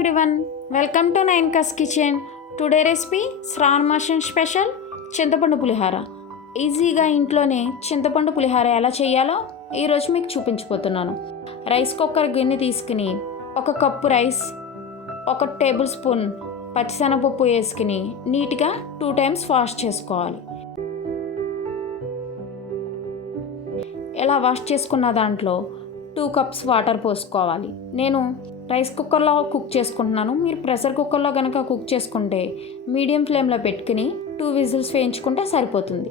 Everyone welcome to nine కస్ kitchen today recipe శ్రావణ మాసం స్పెషల్ చింతపండు పులిహార. ఈజీగా ఇంట్లోనే చింతపండు పులిహార ఎలా చేయాలో ఈరోజు మీకు చూపించిపోతున్నాను రైస్ కుక్కర్ గిన్నె తీసుకుని ఒక కప్పు రైస్ ఒక టేబుల్ స్పూన్ పచ్చిశనగపప్పు వేసుకుని నీట్గా టూ టైమ్స్ వాష్ చేసుకోవాలి. ఇలా వాష్ చేసుకున్న దాంట్లో టూ కప్స్ వాటర్ పోసుకోవాలి. నేను రైస్ కుక్కర్లో కుక్ చేసుకుంటున్నాను. మీరు ప్రెషర్ కుక్కర్లో కనుక కుక్ చేసుకుంటే మీడియం ఫ్లేమ్లో పెట్టుకుని టూ విజిల్స్ వేయించుకుంటే సరిపోతుంది.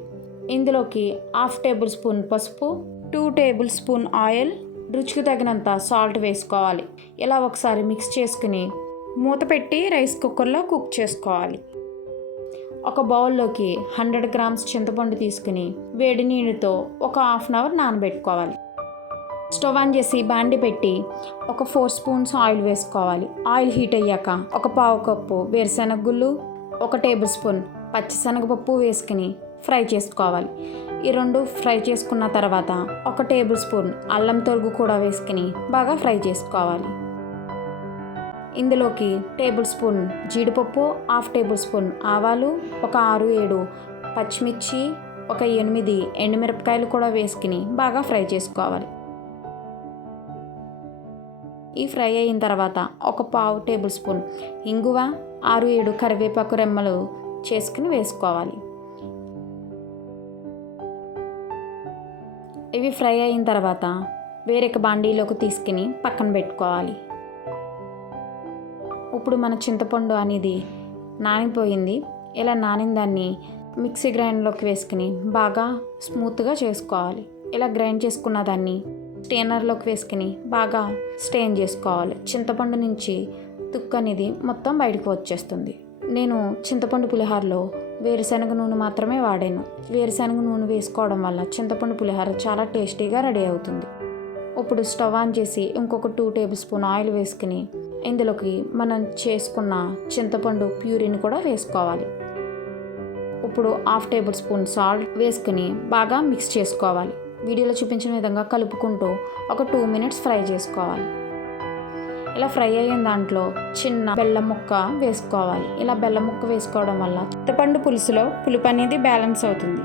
ఇందులోకి హాఫ్ టేబుల్ స్పూన్ పసుపు టూ టేబుల్ స్పూన్ ఆయిల్ రుచికి తగినంత సాల్ట్ వేసుకోవాలి. ఇలా ఒకసారి మిక్స్ చేసుకుని మూత పెట్టి రైస్ కుక్కర్లో కుక్ చేసుకోవాలి. ఒక బౌల్లోకి హండ్రెడ్ గ్రామ్స్ చింతపండు తీసుకుని వేడి నీళ్ళతో ఒక హాఫ్ అన్ అవర్ నానబెట్టుకోవాలి. స్టవ్ ఆన్ చేసి బాండి పెట్టి ఒక ఫోర్ స్పూన్స్ ఆయిల్ వేసుకోవాలి. ఆయిల్ హీట్ అయ్యాక ఒక పావు కప్పు వేరుశెనగ గుళ్ళు ఒక టేబుల్ స్పూన్ పచ్చిశనగపప్పు వేసుకుని ఫ్రై చేసుకోవాలి. ఈ రెండు ఫ్రై చేసుకున్న తర్వాత ఒక టేబుల్ స్పూన్ అల్లం తొరుగు కూడా వేసుకుని బాగా ఫ్రై చేసుకోవాలి. ఇందులోకి టేబుల్ స్పూన్ జీడిపప్పు హాఫ్ టేబుల్ స్పూన్ ఆవాలు ఒక ఆరు ఏడు పచ్చిమిర్చి ఒక ఎనిమిది ఎండుమిరపకాయలు కూడా వేసుకుని బాగా ఫ్రై చేసుకోవాలి. ఈ ఫ్రై అయిన తర్వాత ఒక పావు టేబుల్ స్పూన్ ఇంగువ ఆరు ఏడు కరివేపాకు రెమ్మలు చేసుకుని వేసుకోవాలి. ఇవి ఫ్రై అయిన తర్వాత వేరొక బాండీలోకి తీసుకుని పక్కన పెట్టుకోవాలి. ఇప్పుడు మన చింతపండు అనేది నానిపోయింది. ఇలా నానిన దాన్ని మిక్సీ గ్రైండర్లోకి వేసుకుని బాగా స్మూత్గా చేసుకోవాలి. ఇలా గ్రైండ్ చేసుకున్న దాన్ని స్టేనర్లోకి వేసుకుని బాగా స్టెయిన్ చేసుకోవాలి. చింతపండు నుంచి తుక్కు అనేది మొత్తం బయటకు వచ్చేస్తుంది. నేను చింతపండు పులిహారలో వేరుశనగ నూనె మాత్రమే వాడాను. వేరుశనగ నూనె వేసుకోవడం వల్ల చింతపండు పులిహార చాలా టేస్టీగా రెడీ అవుతుంది. ఇప్పుడు స్టవ్ ఆన్ చేసి ఇంకొక టూ టేబుల్ స్పూన్ ఆయిల్ వేసుకుని ఇందులోకి మనం చేసుకున్న చింతపండు ప్యూరీని కూడా వేసుకోవాలి. ఇప్పుడు హాఫ్ టేబుల్ స్పూన్ సాల్ట్ వేసుకుని బాగా మిక్స్ చేసుకోవాలి. వీడియోలో చూపించిన విధంగా కలుపుకుంటూ ఒక టూ మినిట్స్ ఫ్రై చేసుకోవాలి. ఇలా ఫ్రై అయిన దాంట్లో చిన్న బెల్లం ముక్క వేసుకోవాలి. ఇలా బెల్లం ముక్క వేసుకోవడం వల్ల చింతపండు పులుసులో పులుపు అనేది బ్యాలెన్స్ అవుతుంది.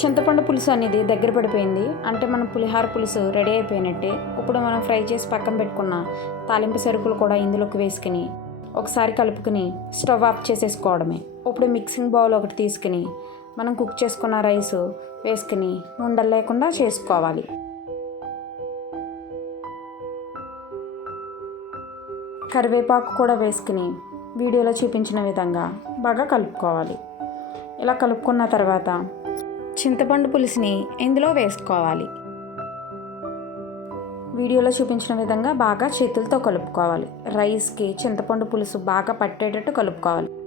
చింతపండు పులుసు అనేది దగ్గర పడిపోయింది. అంటే మన పులిహార పులుసు రెడీ అయిపోయినట్టే. ఇప్పుడు మనం ఫ్రై చేసి పక్కన పెట్టుకున్న తాలింపు సరుకులు కూడా ఇందులోకి వేసుకుని ఒకసారి కలుపుకుని స్టవ్ ఆఫ్ చేసేసుకోవడమే. ఇప్పుడు మిక్సింగ్ బౌల్ ఒకటి తీసుకుని మనం కుక్ చేసుకున్న రైస్ వేసుకుని ఉండలు లేకుండా చేసుకోవాలి. కరివేపాకు కూడా వేసుకుని వీడియోలో చూపించిన విధంగా బాగా కలుపుకోవాలి. ఇలా కలుపుకున్న తర్వాత చింతపండు పులుసుని ఇందులో వేసుకోవాలి. వీడియోలో చూపించిన విధంగా బాగా చేతులతో కలుపుకోవాలి. రైస్కి చింతపండు పులుసు బాగా పట్టేటట్టు కలుపుకోవాలి.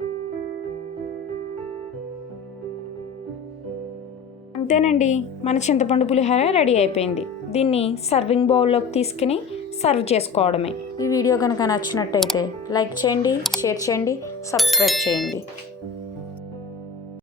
అంతేనండి. మన చింతపండు పులిహోర రెడీ అయిపోయింది. దీన్ని సర్వింగ్ బౌల్లోకి తీసుకుని సర్వ్ చేసుకోవడమే. ఈ వీడియో కనుక నచ్చినట్టయితే లైక్ చేయండి షేర్ చేయండి సబ్స్క్రైబ్ చేయండి.